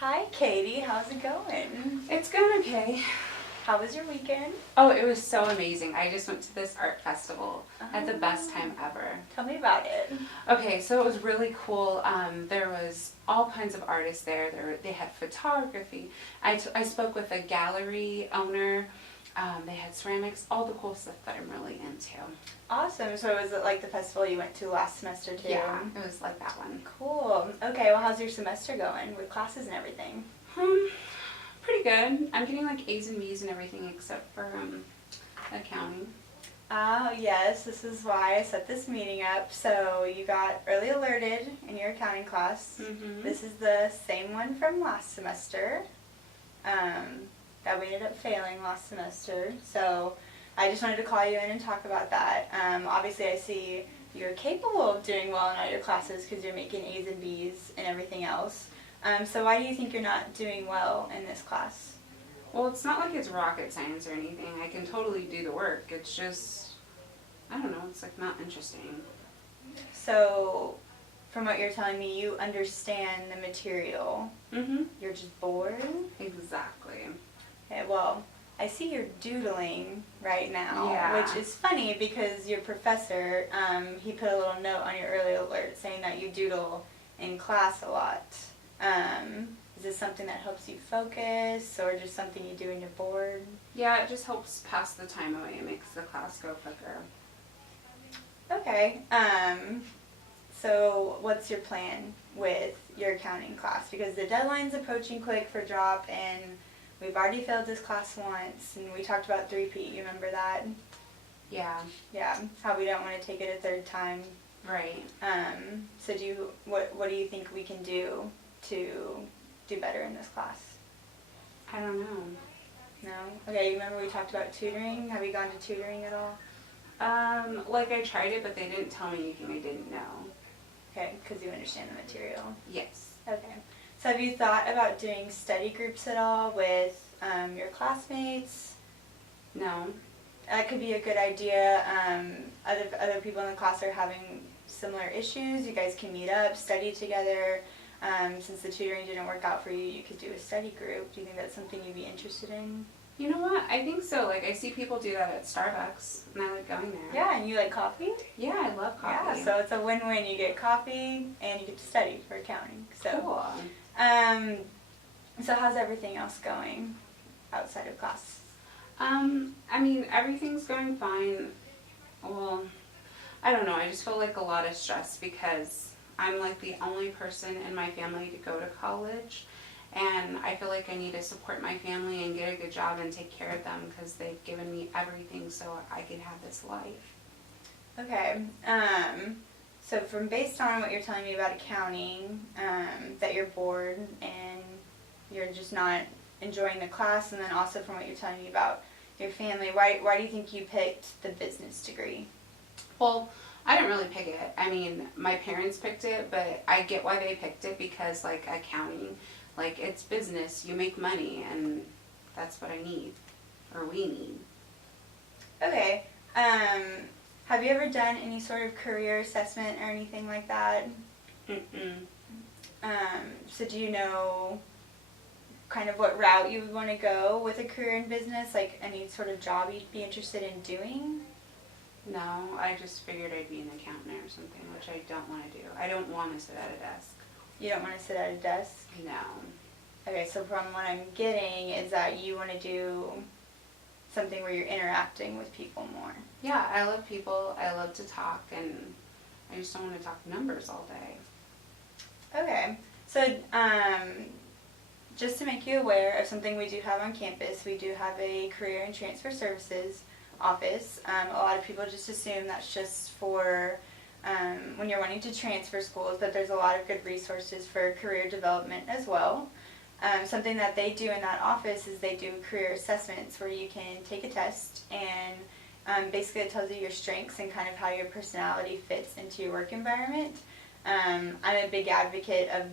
Hi, Katie. How's it going? It's going okay. How was your weekend? Oh, it was so amazing. I just went to this art festival. I had the best time ever. Tell me about it. Okay, so it was really cool. There was all kinds of artists there. They had photography. I spoke with a gallery owner. They had ceramics, all the cool stuff that I'm really into. Awesome. So was it like the festival you went to last semester too? Yeah, it was like that one. Cool. Okay, well how's your semester going with classes and everything? Pretty good. I'm getting like A's and B's and everything except for accounting. Oh, yes. This is why I set this meeting up. So you got early alerted in your accounting class. Mm-hmm. This is the same one from last semester. That we ended up failing last semester. So I just wanted to call you in and talk about that. Obviously, I see you're capable of doing well in all your classes because you're making A's and B's and everything else. So why do you think you're not doing well in this class? Well, it's not like it's rocket science or anything. I can totally do the work. It's just, I don't know, it's like not interesting. So, from what you're telling me, you understand the material. Mm-hmm. You're just bored? Exactly. Okay, well, I see you're doodling right now, Yeah. which is funny because your professor, he put a little note on your early alert saying that you doodle in class a lot. Is this something that helps you focus or just something you do when you're bored? Yeah, it just helps pass the time away. It makes the class go quicker. Okay. So what's your plan with your accounting class? Because the deadline's approaching quick for drop and we've already failed this class once and we talked about 3P. You remember that? Yeah. Yeah, how we don't want to take it a third time. Right. So what do you think we can do to do better in this class? I don't know. No? Okay, you remember we talked about tutoring? Have you gone to tutoring at all? Like I tried it, but they didn't tell me anything I didn't know. Okay, because you understand the material. Yes. Okay. So have you thought about doing study groups at all with your classmates? No. That could be a good idea. Other people in the class are having similar issues. You guys can meet up, study together. Since the tutoring didn't work out for you, you could do a study group. Do you think that's something you'd be interested in? You know what? I think so. Like I see people do that at Starbucks, and I like going there. Yeah, and you like coffee? Yeah, I love coffee. Yeah, so it's a win-win. You get coffee and you get to study for accounting. So, Cool. So how's everything else going outside of class? I mean, everything's going fine. Well, I don't know. I just feel like a lot of stress because I'm like the only person in my family to go to college. And I feel like I need to support my family and get a good job and take care of them because they've given me everything so I could have this life. Okay. So based on what you're telling me about accounting, that you're bored and you're just not enjoying the class, and then also from what you're telling me about your family, why do you think you picked the business degree? Well, I didn't really pick it. I mean, my parents picked it, but I get why they picked it because, like, accounting, like, it's business. You make money, and that's what I need, or we need. Okay. Have you ever done any sort of career assessment or anything like that? Mm-mm. So do you know kind of what route you would want to go with a career in business, like any sort of job you'd be interested in doing? No, I just figured I'd be an accountant or something, which I don't want to do. I don't want to sit at a desk. You don't want to sit at a desk? No. Okay, so from what I'm getting is that you want to do something where you're interacting with people more. Yeah, I love people. I love to talk, and I just don't want to talk numbers all day. Okay, so just to make you aware of something we do have on campus, we do have a career and transfer services office. A lot of people just assume that's just for when you're wanting to transfer schools, but there's a lot of good resources for career development as well. Something that they do in that office is they do career assessments where you can take a test and basically it tells you your strengths and kind of how your personality fits into your work environment. I'm a big advocate of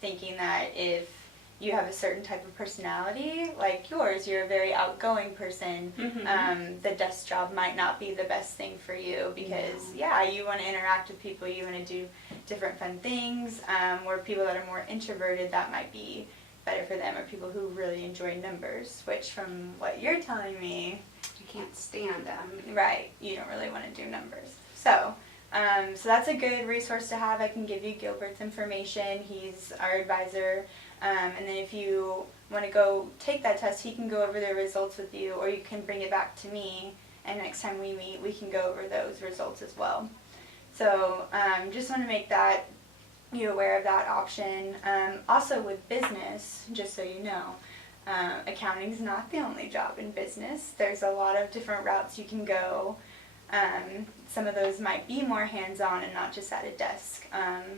thinking that if you have a certain type of personality like yours, you're a very outgoing person, the desk job might not be the best thing for you because you want to interact with people, you want to do different fun things, where people that are more introverted, that might be better for them are people who really enjoy numbers, which from what you're telling me, I can't stand them. right, you don't really want to do numbers. So that's a good resource to have. I can give you Gilbert's information. He's our advisor. And then if you want to go take that test, he can go over the results with you, or you can bring it back to me, and next time we meet, we can go over those results as well. So just want to make that you aware of that option. Also with business, just so you know, accounting is not the only job in business. There's a lot of different routes you can go. Some of those might be more hands-on and not just at a desk.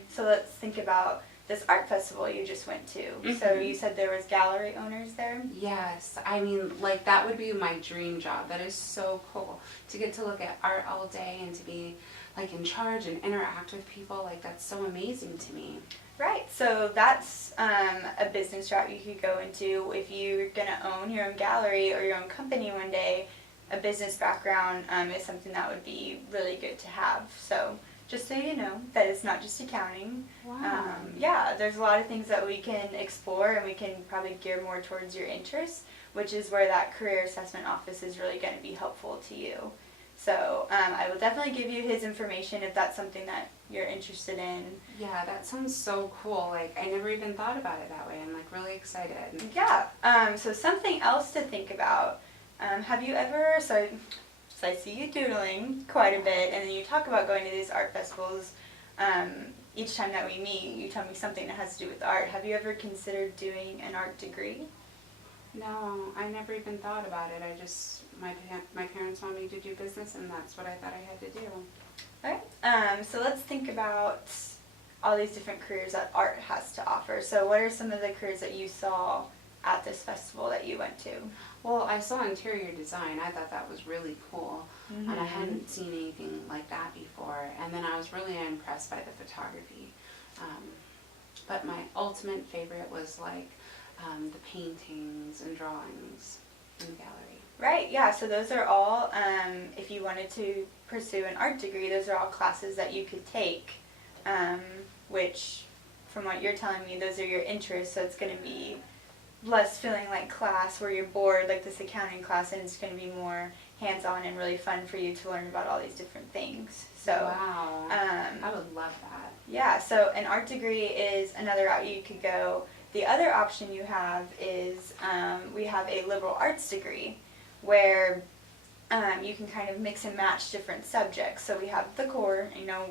So let's think about this art festival you just went to. Mm-hmm. So you said there was gallery owners there? Yes. I mean, like, that would be my dream job. That is so cool. To get to look at art all day and to be, like, in charge and interact with people. Like, that's so amazing to me. Right. So that's a business route you could go into. If you're going to own your own gallery or your own company one day, a business background is something that would be really good to have. So just so you know, that it's not just accounting. Wow. Yeah, there's a lot of things that we can explore, and we can probably gear more towards your interests, which is where that career assessment office is really going to be helpful to you. So I will definitely give you his information if that's something that you're interested in. Yeah, that sounds so cool. Like, I never even thought about it that way. I'm, like, really excited. Yeah. So something else to think about. Have you ever, so I see you doodling quite a bit, and then you talk about going to these art festivals. Each time that we meet, you tell me something that has to do with art. Have you ever considered doing an art degree? No, I never even thought about it. My parents want me to do business, and that's what I thought I had to do. Alright, so let's think about all these different careers that art has to offer. So what are some of the careers that you saw at this festival that you went to? Well, I saw interior design. I thought that was really cool, and I hadn't seen anything like that before. And then I was really impressed by the photography. But my ultimate favorite was like the paintings and drawings in the gallery. Right, yeah, so those are all, if you wanted to pursue an art degree, those are all classes that you could take, which, from what you're telling me, those are your interests, so it's going to be less feeling like class where you're bored, like this accounting class, and it's going to be more hands-on and really fun for you to learn about all these different things. So, wow, I would love that. Yeah, so an art degree is another route you could go. The other option you have is we have a liberal arts degree where you can kind of mix and match different subjects. So we have the core,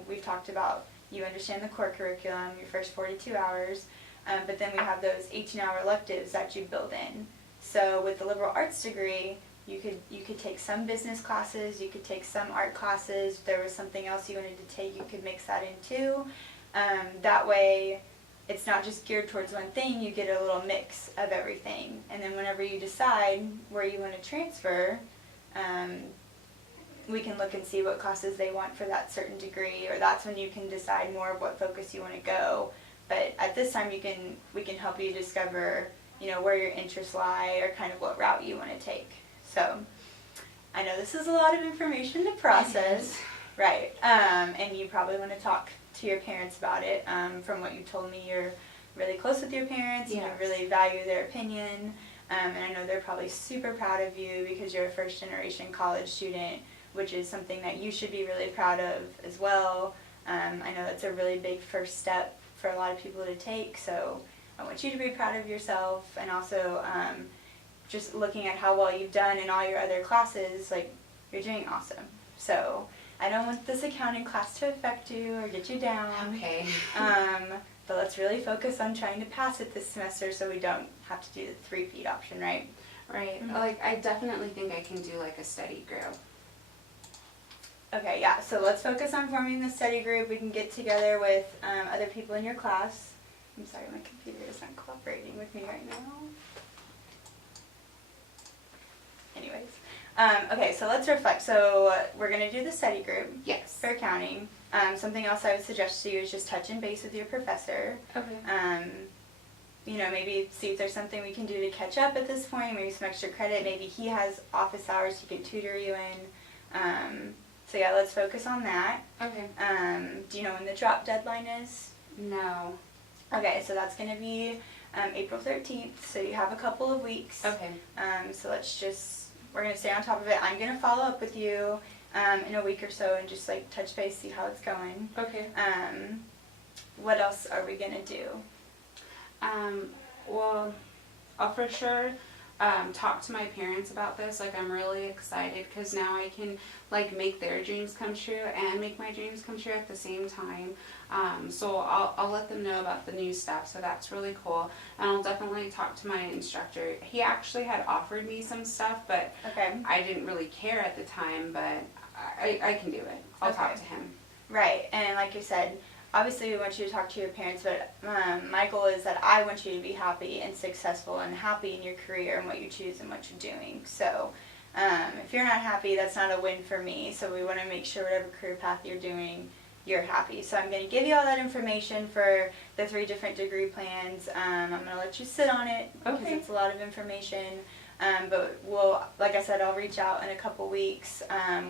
we've talked about, you understand the core curriculum, your first 42 hours, but then we have those 18-hour electives that you build in. So with the liberal arts degree, you could take some business classes, you could take some art classes. If there was something else you wanted to take, you could mix that in too. That way, it's not just geared towards one thing, you get a little mix of everything. And then whenever you decide where you want to transfer, we can look and see what classes they want for that certain degree, or that's when you can decide more of what focus you want to go. But at this time, we can help you discover, where your interests lie or kind of what route you want to take. So I know this is a lot of information to process, right? And you probably want to talk to your parents about it. From what you told me, you're really close with your parents, yes. And you really value their opinion. And I know they're probably super proud of you because you're a first-generation college student, which is something that you should be really proud of as well. I know that's a really big first step for a lot of people to take, so I want you to be proud of yourself, and also just looking at how well you've done in all your other classes, like, you're doing awesome. So I don't want this accounting class to affect you or get you down. Okay. But let's really focus on trying to pass it this semester so we don't have to do the three-peat option, right? Right. Mm-hmm. Like, I definitely think I can do, like, a study group. Okay, yeah, so let's focus on forming the study group. We can get together with other people in your class. I'm sorry, my computer is not cooperating with me right now. Anyways, okay, so let's reflect. So we're going to do the study group. Yes. For accounting. Something else I would suggest to you is just touch and base with your professor. Okay. Maybe see if there's something we can do to catch up at this point, maybe some extra credit. Maybe he has office hours he can tutor you in. So yeah, let's focus on that. Okay. Do you know when the drop deadline is? No. Okay, so that's going to be April 13th, so you have a couple of weeks. Okay. So we're going to stay on top of it. I'm going to follow up with you in a week or so and just like touch base, see how it's going. Okay. What else are we going to do? Well, I'll for sure talk to my parents about this. Like, I'm really excited because now I can like make their dreams come true and make my dreams come true at the same time. So I'll let them know about the new stuff. So that's really cool. And I'll definitely talk to my instructor. He actually had offered me some stuff, but Okay. I didn't really care at the time. But I can do it. I'll talk to him. Right, and like you said, obviously we want you to talk to your parents, but my goal is that I want you to be happy and successful and happy in your career and what you choose and what you're doing. So if you're not happy, that's not a win for me. So we want to make sure whatever career path you're doing, you're happy. So I'm going to give you all that information for the 3 different degree plans. I'm going to let you sit on it because it's a lot of information. But like I said, I'll reach out in a couple weeks.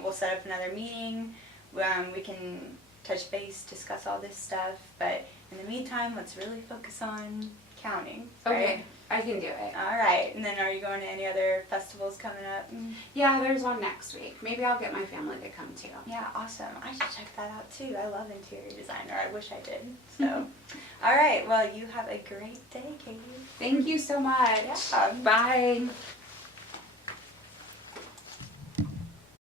We'll set up another meeting. We can touch base, discuss all this stuff. But in the meantime, let's really focus on counting. Right? Okay, I can do it. All right. And then are you going to any other festivals coming up? Yeah, there's one next week. Maybe I'll get my family to come too. Yeah, awesome. I should check that out too. I love interior design, or I wish I did. So, all right. Well, you have a great day, Katie. Thank you so much. Yeah. Bye.